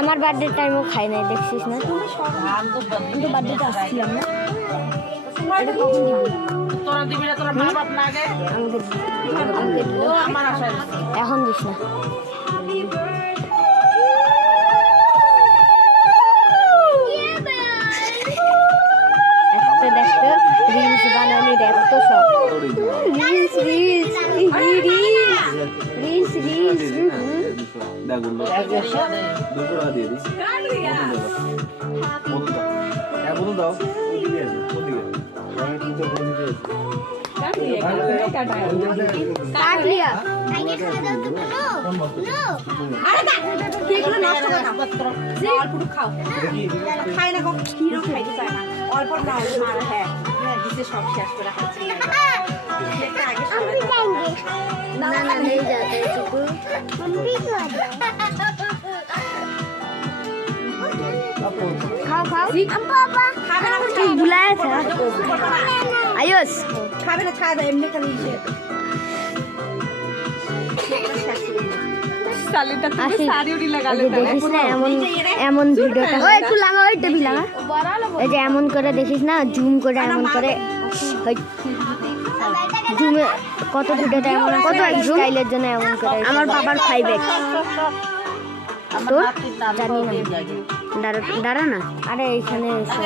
আমার বার্থডে টাইমও খাই নাই, দেখছিস না? আমি তো বার্থডেতে আসছিলাম না। এটা কখন দিবি? তোরা দিবি না, তোরা মা বাপ না আগে আমাকে দিল। আমার আশায় এখন দিস না। একটা দেখতে রিলস বানানি এত শখ। রিলস রিলস রিলস রিলস কাট লিয়া। খাই না, কিরম খাইতে চায় না, অল্প না হলে মারা। হ্যাঁ দিতে সব শেষ করে খাচ্ছি না না नहीं जाते चुप। खाओ खाओ। খাবে না, तुम बुलाया था आयुष। খাবে না, খায় দাও এমনি খালি আসি। এই যে দেখিস না এমন এমন ভিডিওটা, ওই একটু লাগা, ওই টিভি লাগা। এই যে এমন করে দেখিস না, জুম করে এমন করে জুমে কত ভিডিওটা এমন কত স্টাইলের জন্য এমন করে। আমার বাবার 5x তোর জানি না। দাঁড়া দাঁড়া না, আরে এইখানে এসে